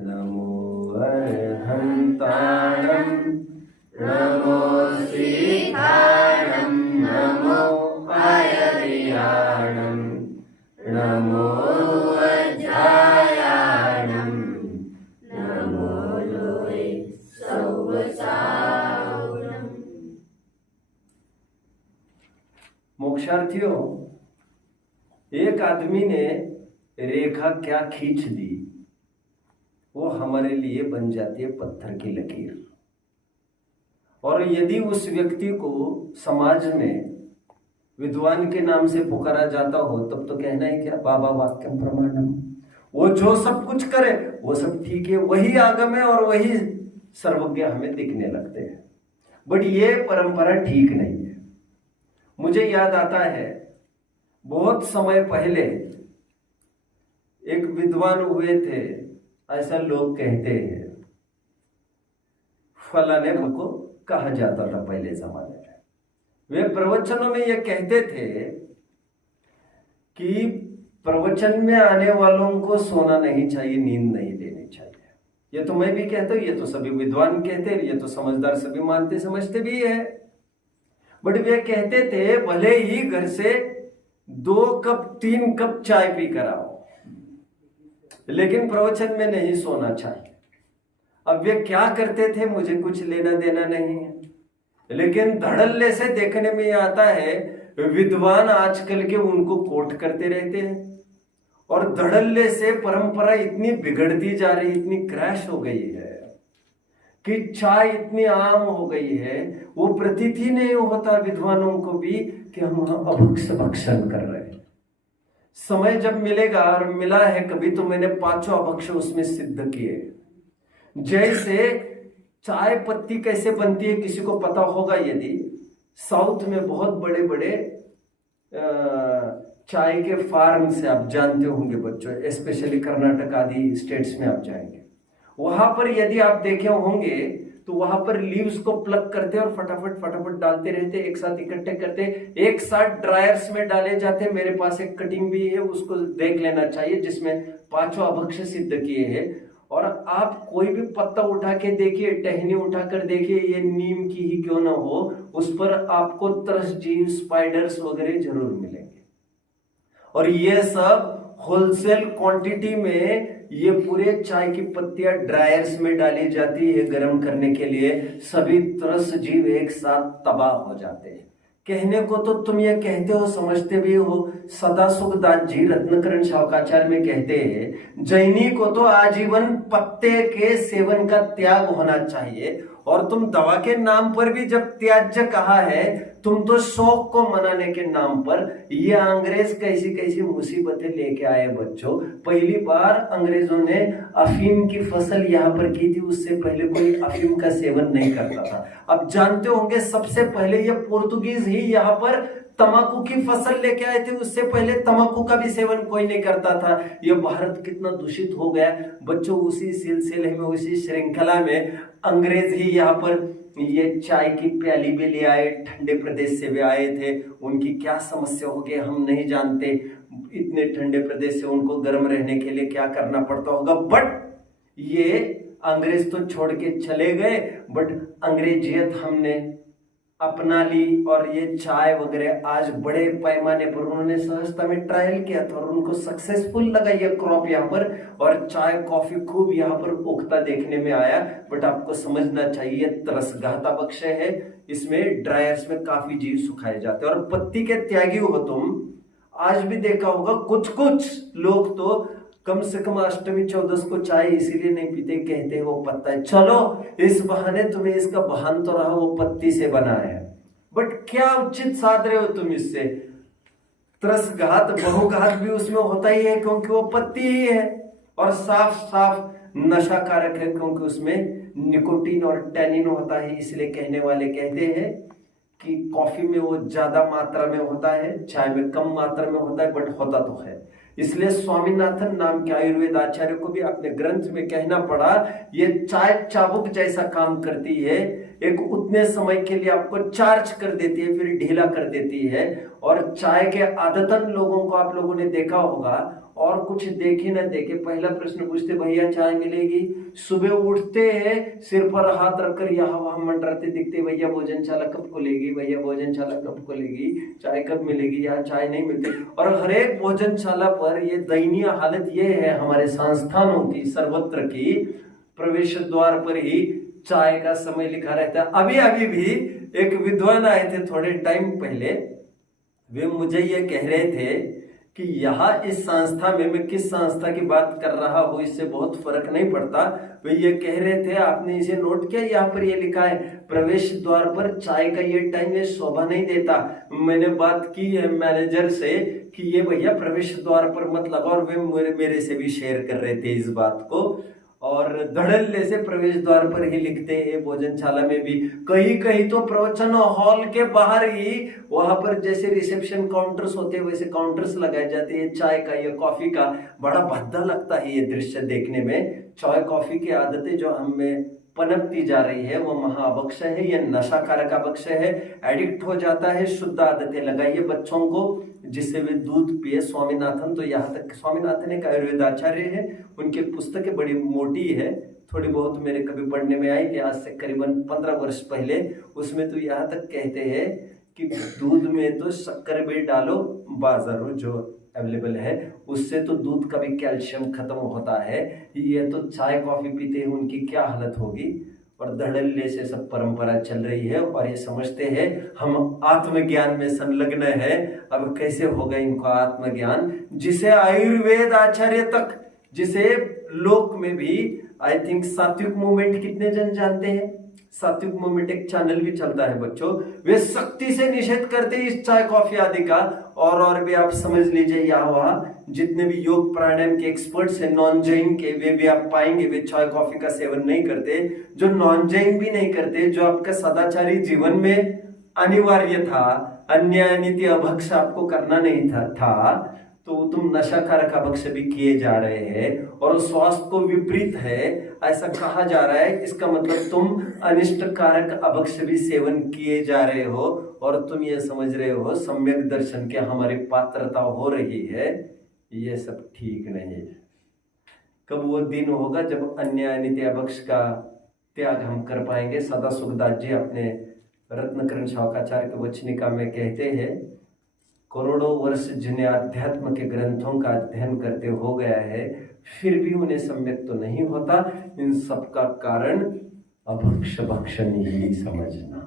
नमो अर्हन्ताणं नमो सीताणं नमो आयर्याणं नमो वज्रायाणं नमो लोय सौवसावनं। मोक्षार्थियों, एक आदमी ने रेखा क्या खींच दी, वो हमारे लिए बन जाती है पत्थर की लकीर। और यदि उस व्यक्ति को समाज में विद्वान के नाम से पुकारा जाता हो, तब तो कहना ही क्या, बाबा वाक्यम प्रमाणम। वो जो सब कुछ करे वो सब ठीक है, वही आगम है और वही सर्वज्ञ हमें दिखने लगते हैं। बट ये परंपरा ठीक नहीं है। मुझे याद आता है, बहुत समय पहले एक विद्वान हुए थे, ऐसा लोग कहते हैं, फलाने को कहा जाता था पहले जमाने में। वे प्रवचनों में यह कहते थे कि प्रवचन में आने वालों को सोना नहीं चाहिए, नींद नहीं लेनी चाहिए। ये तो मैं भी कहता हूं, ये तो सभी विद्वान कहते हैं, ये तो समझदार सभी मानते समझते भी है। बट वे कहते थे भले ही घर से 2 कप 3 कप चाय पी कर आओ, लेकिन प्रवचन में नहीं सोना चाहिए। अब वे क्या करते थे मुझे कुछ लेना देना नहीं है, लेकिन धड़ल्ले से देखने में आता है विद्वान आजकल के उनको कोट करते रहते हैं। और धड़ल्ले से परंपरा इतनी बिगड़ती जा रही, इतनी क्रैश हो गई है कि चाय इतनी आम हो गई है, वो प्रतीत ही नहीं होता विद्वानों को भी कि हम अभक्ष भक्षण कर रहे हैं। समय जब मिलेगा, और मिला है कभी, तो मैंने 5 अभक्ष उसमें सिद्ध किए। जैसे चाय पत्ती कैसे बनती है किसी को पता होगा, यदि साउथ में बहुत बड़े बड़े चाय के फार्म से आप जानते होंगे बच्चों, स्पेशली कर्नाटक आदि स्टेट्स में आप जाएंगे, वहां पर यदि आप देखे होंगे तो वहां पर लीव्स को प्लग करते और फटाफट फटाफट डालते रहते, एक साथ इकट्ठे करते, एक साथ ड्रायर्स में डाले जाते। मेरे पास एक कटिंग भी है, उसको देख लेना चाहिए, जिसमें 5 अभक्ष सिद्ध किए हैं। और आप कोई भी पत्ता उठा के देखिए, टहनी उठा कर देखिए, ये नीम की ही क्यों ना हो, उस पर आपको त्रस जीव, स्पाइडर्स वगैरह जरूर मिलेंगे। और ये सब होलसेल क्वांटिटी में ये पूरे चाय की पत्तियां ड्रायर्स में डाली जाती है गर्म करने के लिए। सभी त्रस जीव एक साथ तबाह हो जाते हैं। कहने को तो तुम ये कहते हो, समझते भी हो। सदा सुखदास जी रत्नकरण शावकाचार्य में कहते हैं, जैनी को तो आजीवन पत्ते के सेवन का त्याग होना चाहिए, और तुम दवा के नाम पर भी जब त्याज्य कहा है, तुम तो शौक को मनाने के नाम पर। ये अंग्रेज कैसी कैसी मुसीबतें लेके आए बच्चों। पहली बार अंग्रेजों ने अफीम की फसल यहाँ पर की थी, उससे पहले कोई अफीम का सेवन नहीं करता था। अब जानते होंगे सबसे पहले ये पोर्तुगीज ही यहाँ पर तंबाकू की फसल लेके आए थे, उससे पहले तंबाकू का भी सेवन कोई नहीं करता था। ये भारत कितना दूषित हो गया बच्चों। उसी सिलसिले में, उसी श्रृंखला में अंग्रेज ही यहाँ पर ये चाय की प्याली भी ले आए, ठंडे प्रदेश से भी आए थे। उनकी क्या समस्या हो गई हम नहीं जानते, इतने ठंडे प्रदेश से उनको गर्म रहने के लिए क्या करना पड़ता होगा। बट ये अंग्रेज तो छोड़ के चले गए, बट अंग्रेजियत हमने अपना ली। और ये चाय वगैरह आज बड़े पैमाने पर उन्होंने सहजता में ट्रायल किया था और उनको सक्सेसफुल लगा ये क्रॉप यहाँ पर, और चाय कॉफी खूब यहाँ पर उगता देखने में आया। बट आपको समझना चाहिए त्रसघाता बक्ष है, इसमें ड्रायर्स में काफी जीव सुखाए जाते हैं। और पत्ती के त्यागी हो तुम, आज भी देखा होगा कुछ कुछ लोग तो कम से कम अष्टमी 14 को चाय इसीलिए नहीं पीते, कहते हैं वो पत्ता है। चलो इस बहाने तुम्हें इसका बहान तो रहा, वो पत्ती से बना है। बट क्या उचित साध रहे हो तुम इससे? त्रसघात बहुघात भी उसमें होता ही है, क्योंकि वो पत्ती ही है। और साफ साफ नशा कारक है, क्योंकि उसमें निकोटीन और टैनिन होता है। इसलिए कहने वाले कहते हैं कि कॉफी में वो ज्यादा मात्रा में होता है, चाय में कम मात्रा में होता है, बट होता तो है। इसलिए स्वामीनाथन नाम के आयुर्वेद आचार्य को भी अपने ग्रंथ में कहना पड़ा, ये चाय चाबुक जैसा काम करती है। एक उतने समय के लिए आपको चार्ज कर देती है, फिर ढीला कर देती है। और चाय के आदतन लोगों को आप लोगों ने देखा होगा, और कुछ देखे ना देखे, पहला प्रश्न पूछते भैया चाय मिलेगी? सुबह उठते हैं सिर पर हाथ रखकर यहाँ वहां मंडराते दिखते, भैया भोजनशाला कब खुलेगी, भैया भोजनशाला कब खुलेगी, चाय कब मिलेगी, यहाँ चाय नहीं मिलती। और हर एक भोजनशाला पर ये दयनीय हालत ये है हमारे संस्थानों की, सर्वत्र की, प्रवेश द्वार पर ही चाय का समय लिखा रहता है। अभी अभी भी एक विद्वान आए थे थोड़े टाइम पहले, वे मुझे ये कह रहे थे कि यहाँ इस संस्था में, मैं किस संस्था की बात कर रहा हूँ इससे बहुत फर्क नहीं पड़ता, वे ये कह रहे थे आपने इसे नोट किया, यहाँ पर ये लिखा है प्रवेश द्वार पर चाय का ये टाइम ये शोभा नहीं देता। मैंने बात की है मैनेजर से कि ये भैया प्रवेश द्वार पर मत लगा, और वे मेरे से भी शेयर कर रहे थे इस बात को, और धड़ल्ले से प्रवेश द्वार पर ही लिखते हैं। भोजनशाला में भी कहीं कहीं तो प्रवचन हॉल के बाहर ही, वहां पर जैसे रिसेप्शन काउंटर्स होते हैं वैसे काउंटर्स लगाए जाते हैं चाय का या कॉफी का। बड़ा भद्दा लगता है ये दृश्य देखने में। चाय कॉफी की आदतें जो हमें पनपती जा रही है वो महाअवक्ष है, यह नशाकारक अवक्ष है, एडिक्ट हो जाता है। शुद्ध आदतें लगाइए बच्चों को जिससे वे दूध पिए। स्वामीनाथन तो यहाँ तक, स्वामीनाथन एक आयुर्वेद आचार्य है, उनकी पुस्तकें बड़ी मोटी है, थोड़ी बहुत मेरे कभी पढ़ने में आई थी आज से करीबन 15 वर्ष पहले। उसमें तो यहाँ तक कहते हैं कि दूध में तो शक्कर भी डालो, बाजारों जो अवेलेबल है उससे तो दूध का भी कैल्शियम खत्म होता है। ये तो चाय कॉफी पीते हैं उनकी क्या हालत होगी। और धड़ल्ले से सब परंपरा चल रही है और ये समझते हैं हम आत्मज्ञान में संलग्न है। अब कैसे होगा इनको आत्मज्ञान, जिसे आयुर्वेद आचार्य तक, जिसे लोक में भी आई थिंक सात्विक मूवमेंट कितने जन जानते हैं? सात्विक मूवमेंट एक चैनल भी चलता है बच्चों, वे सख्ती से निषेध करते इस चाय कॉफी आदि का। और भी आप समझ लीजिए यहाँ वहां जितने भी योग प्राणायाम के एक्सपर्ट्स हैं नॉन जैन के, वे भी आप पाएंगे वे चाय कॉफी का सेवन नहीं करते। जो नॉन जैन भी नहीं करते, जो आपका सदाचारी जीवन में अनिवार्य था, अन्याय नीति अभक्ष आपको करना नहीं था, तो तुम नशाकारक अभक्ष भी किए जा रहे हैं और स्वास्थ्य को विपरीत है ऐसा कहा जा रहा है। इसका मतलब तुम अनिष्ट कारक अभक्ष भी सेवन किए जा रहे हो और तुम ये समझ रहे हो सम्यक दर्शन के हमारी पात्रता हो रही है। ये सब ठीक नहीं है। कब वो दिन होगा जब अन्याय नीति अभक्ष का त्याग हम कर पाएंगे। सदा सुखदास जी अपने रत्नकरण शावकाचार्य के वचनिका में कहते हैं, करोड़ों वर्ष जिन्हें अध्यात्म के ग्रंथों का अध्ययन करते हो गया है फिर भी उन्हें सम्यक तो नहीं होता। इन सब का कारण अभक्ष भक्षण ही समझना।